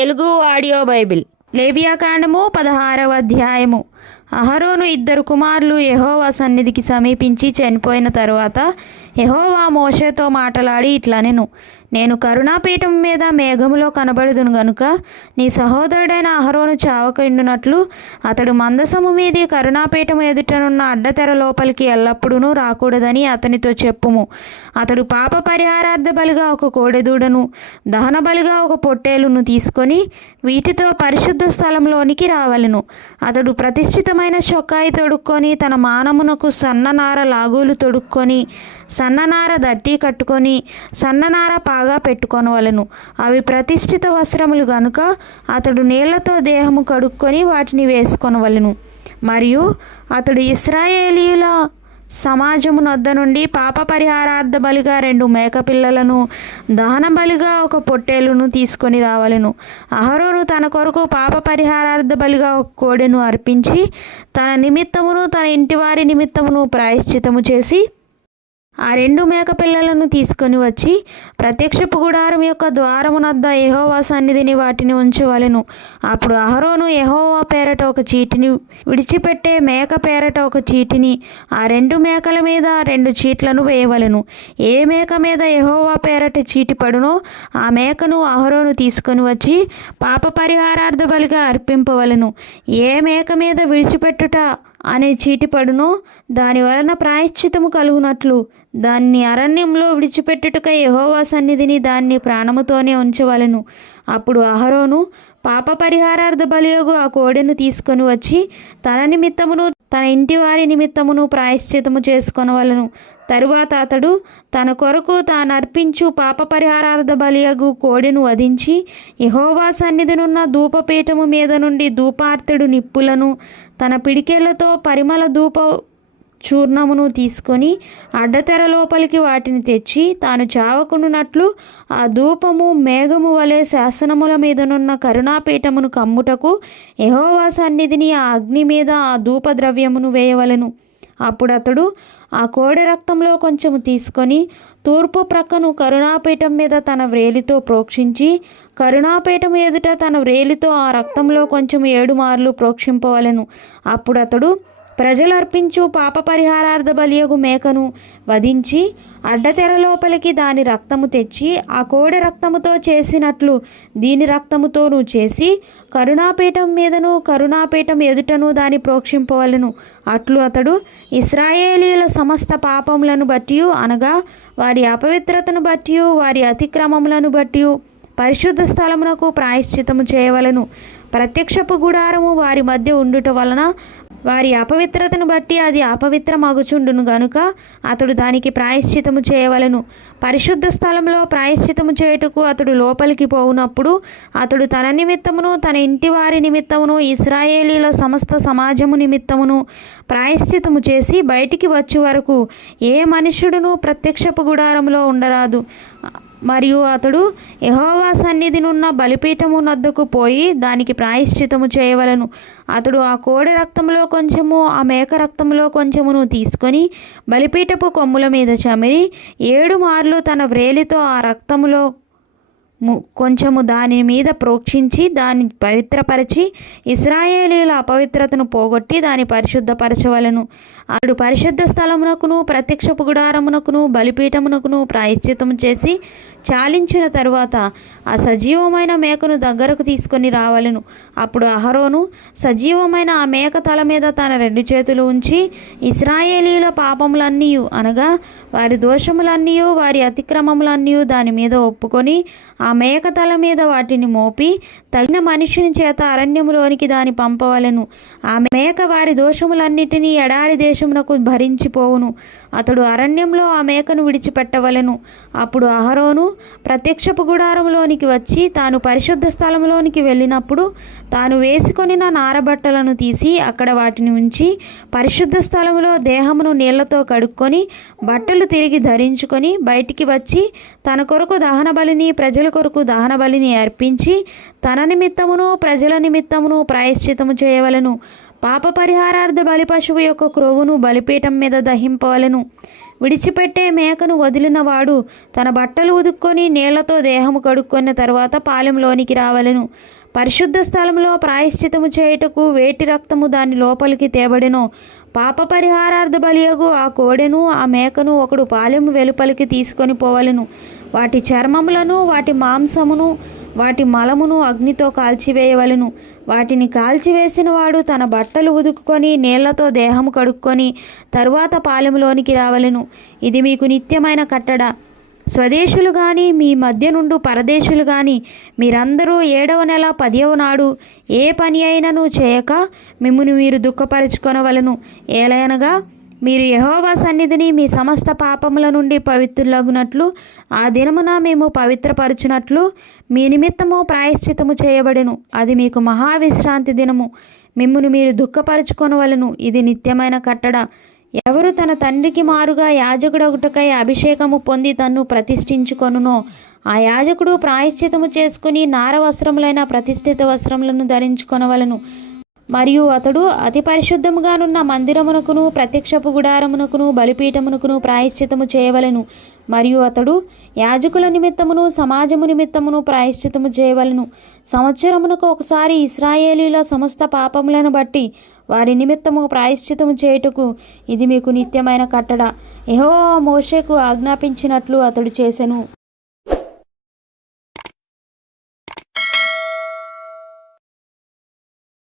Telugu audio Bible. లేవియాకాండము 16వ అధ్యాయము. అహరోను 2 కుమారులు యెహోవా సన్నిధికి సమీపించి చనిపోయిన తరువాత యెహోవా మోషేతో మాటలాడి ఇట్లనెను, నేను కరుణాపీఠం మీద మేఘములో కనబడుదును గనుక నీ సహోదరుడైన అహరోను చావకుండునట్లు అతడు మందసము మీది కరుణాపీఠం ఎదుటనున్న అడ్డతెర లోపలికి ఎల్లప్పుడూ రాకూడదని అతనితో చెప్పుము. అతడు పాప పరిహారార్థ బలిగా ఒక కోడెదూడను, దహన బలిగా ఒక పొట్టేలును తీసుకొని వీటితో పరిశుద్ధ స్థలంలోనికి రావలెను. అతడు ప్రతిష్ఠితమైన చొక్కాయి తొడుక్కొని తన మానమునకు సన్ననార లాగులు తొడుక్కొని సన్ననార దట్టి కట్టుకొని సన్ననార పాగా పెట్టుకొనవలెను. అవి ప్రతిష్ఠిత వస్త్రములు గనుక అతడు నీళ్లతో దేహము కడుక్కొని వాటిని వేసుకొనవలెను. మరియు అతడు ఇశ్రాయేలీయుల సమాజము నొద్ద నుండి పాప పరిహారార్థ బలిగా 2 మేకపిల్లలను, దహన బలిగా ఒక పొట్టేలును తీసుకొని రావలెను. అహరోను తన కొరకు పాప పరిహారార్థ బలిగా ఒక కోడెను అర్పించి తన నిమిత్తమును తన ఇంటివారి నిమిత్తమును ప్రాయశ్చితము చేసి ఆ 2 మేకపిల్లలను తీసుకొని వచ్చి ప్రత్యక్షపు గుడారం యొక్క ద్వారమునద్ద యెహోవా సన్నిధిని వాటిని ఉంచవలెను. అప్పుడు అహరోను యెహోవా పేరట ఒక చీటిని, విడిచిపెట్టే మేక పేరట ఒక చీటిని, ఆ 2 మేకల మీద 2 చీట్లను వేయవలెను. ఏ మేక మీద యెహోవా పేరట చీటి పడునో ఆ మేకను అహరోను తీసుకొని వచ్చి పాప పరిహారార్థ బలిగా అర్పింపవలెను. ఏ మేక మీద విడిచిపెట్టుట అనే చీటి పడునో దాని వలన ప్రాయశ్చితము కలుగునట్లు దాన్ని అరణ్యంలో విడిచిపెట్టుటకై యెహోవా సన్నిధిని దాన్ని ప్రాణముతోనే ఉంచవలెను. అప్పుడు అహరోను పాప పరిహారార్థ బలియగు ఆ కోడెను తీసుకొని వచ్చి తన నిమిత్తమును తన ఇంటి వారి నిమిత్తమును ప్రాయశ్చితము చేసుకొనవలెను. తరువాత అతడు తన కొరకు తాను అర్పించు పాప పరిహారార్థ బలియగు కోడెను వధించి యెహోవా సన్నిధినున్న ధూపపీఠము మీద నుండి ధూపార్తెడు నిప్పులను తన పిడికెళ్లతో పరిమళ ధూప చూర్ణమును తీసుకొని అడ్డతెర లోపలికి వాటిని తెచ్చి తాను చావకుండునట్లు ఆ ధూపము మేఘము వలె శాసనముల మీదనున్న కరుణాపీఠమును కమ్ముటకు యెహోవా సన్నిధిని ఆ అగ్ని మీద ఆ ధూప ద్రవ్యమును వేయవలెను. అప్పుడు అతడు ఆ కోడె రక్తంలో కొంచెము తీసుకొని తూర్పు ప్రక్కను కరుణాపీఠం మీద తన వ్రేలితో ప్రోక్షించి కరుణాపీఠం ఎదుట తన వ్రేలితో ఆ రక్తంలో కొంచెం 7 మార్లు ప్రోక్షింపవలెను. అప్పుడు అతడు ప్రజలు అర్పించు పాప పరిహారార్థ బలియగు మేకను వధించి అడ్డతెర లోపలికి దాని రక్తము తెచ్చి ఆ కోడె రక్తముతో చేసినట్లు దీని రక్తముతోనూ చేసి కరుణాపీఠం మీదను కరుణాపీఠం ఎదుటను దాని ప్రోక్షింపవలెను. అట్లు అతడు ఇశ్రాయేలీయుల సమస్త పాపములను బట్టి అనగా వారి అపవిత్రతను బట్టి వారి అతిక్రమములను బట్టి పరిశుద్ధ స్థలమునకు ప్రాయశ్చితము చేయవలెను. ప్రత్యక్షపు గుడారము వారి మధ్య ఉండుట వలన వారి అపవిత్రతను బట్టి అది అపవిత్రమగుచుండును గనుక అతడు దానికి ప్రాయశ్చితము చేయవలెను. పరిశుద్ధ స్థలంలో ప్రాయశ్చితము చేయుటకు అతడు లోపలికి పోవునప్పుడు అతడు తన నిమిత్తమును తన ఇంటి వారి నిమిత్తమును ఇశ్రాయేలీల సమస్త సమాజము నిమిత్తమును ప్రాయశ్చితము చేసి బయటికి వచ్చే వరకు ఏ మనుష్యుడును ప్రత్యక్షపు గుడారములో ఉండరాదు. మరియు అతడు యెహోవా సన్నిధినున్న బలిపీఠము నొద్దకు పోయి దానికి ప్రాయశ్చితము చేయవలెను. అతడు ఆ కోడె రక్తంలో కొంచెము ఆ మేక రక్తంలో కొంచెమును తీసుకొని బలిపీఠపు కొమ్ముల మీద చమిరి 7 మార్లు తన వ్రేలితో ఆ రక్తములో కొంచెము దాని మీద ప్రోక్షించి దాన్ని పవిత్రపరిచి ఇశ్రాయేలీయుల అపవిత్రతను పోగొట్టి దాన్ని పరిశుద్ధపరచవలెను. అతడు పరిశుద్ధ స్థలమునకును ప్రత్యక్షపు గుడారమునకును బలిపీఠమునకును ప్రాయశ్చితము చేసి చాలించిన తరువాత ఆ సజీవమైన మేకను దగ్గరకు తీసుకొని రావలెను. అప్పుడు అహరోను సజీవమైన ఆ మేక తల మీద తన 2 చేతులు ఉంచి ఇశ్రాయేలీయుల పాపములన్నీ అనగా వారి దోషములన్నీ వారి అతిక్రమములన్నీ దాని మీద ఒప్పుకొని ఆ మేక తల మీద వాటిని మోపి తగిన మనుషుని చేత అరణ్యములోనికి దాన్ని పంపవలెను. ఆ మేక వారి దోషములన్నిటినీ ఎడారి దేశమునకు భరించిపోవును. అతడు అరణ్యంలో ఆ మేకను విడిచిపెట్టవలెను. అప్పుడు అహరోను ప్రత్యక్షపు గుడారములోనికి వచ్చి తాను పరిశుద్ధ స్థలంలోనికి వెళ్ళినప్పుడు తాను వేసుకొనిన నారబట్టలను తీసి అక్కడ వాటిని ఉంచి పరిశుద్ధ స్థలములో దేహమును నీళ్లతో కడుక్కొని బట్టలు తిరిగి ధరించుకొని బయటికి వచ్చి తన కొరకు దహన బలిని ప్రజల కొరకు దహన బలిని అర్పించి తన నిమిత్తమును ప్రజల నిమిత్తమును ప్రాయశ్చితము చేయవలెను. పాప పరిహారార్థ బలి పశువు యొక్క క్రొవ్వును బలిపీఠం మీద దహింపవలెను. విడిచిపెట్టే మేకను వదిలినవాడు తన బట్టలు ఉదుక్కొని నీళ్లతో దేహము కడుక్కొన్న తర్వాత పాలెంలోనికి రావలెను. పరిశుద్ధ స్థలంలో ప్రాయశ్చితము చేయుటకు వేటి రక్తము దాని లోపలికి తేబడెనో పాప పరిహారార్థ బలియగు ఆ కోడెను ఆ మేకను ఒకడు పాలెము వెలుపలికి తీసుకొని పోవలెను. వాటి చర్మములను వాటి మాంసమును వాటి మలమును అగ్నితో కాల్చివేయవలెను. వాటిని కాల్చివేసిన వాడు తన బట్టలు ఉదుకుకొని నీళ్లతో దేహము కడుక్కొని తరువాత పాలెములోనికి రావలెను. ఇది మీకు నిత్యమైన కట్టడ. స్వదేశులు కానీ మీ మధ్య నుండి పరదేశులు కానీ మీరందరూ 7వ నెల 10వ నాడు ఏ పని అయినను చేయక మిమ్మును మీరు దుఃఖపరచుకొనవలెను. ఏలయనగా మీరు యెహోవా సన్నిధిని మీ సమస్త పాపముల నుండి పవిత్రులగునట్లు ఆ దినమున మేము పవిత్రపరచునట్లు మీ నిమిత్తము ప్రాయశ్చితము చేయబడెను. అది మీకు మహావిశ్రాంతి దినము. మిమ్మును మీరు దుఃఖపరచుకొనవలెను. ఇది నిత్యమైన కట్టడ. ఎవరు తన తండ్రికి మారుగా యాజకుడొకటకై అభిషేకము పొంది తన్ను ప్రతిష్ఠించుకొనునో ఆ యాజకుడు ప్రాయశ్చితము చేసుకుని నార వస్త్రములైన ప్రతిష్ఠిత వస్త్రములను ధరించుకొనవలెను. మరియు అతడు అతి పరిశుద్ధముగానున్న మందిరమునకును ప్రత్యక్షపు గుడారమునకును బలిపీఠమునకును ప్రాయశ్చితము చేయవలెను. మరియు అతడు యాజకుల నిమిత్తమును సమాజము నిమిత్తమును ప్రాయశ్చితము చేయవలెను. సంవత్సరమునకు ఒకసారి ఇశ్రాయేలీల సమస్త పాపములను బట్టి వారి నిమిత్తము ప్రాయశ్చితము చేయుటకు ఇది మీకు నిత్యమైన కట్టడ. యెహోవా మోషేకు ఆజ్ఞాపించినట్లు అతడు చేసెను.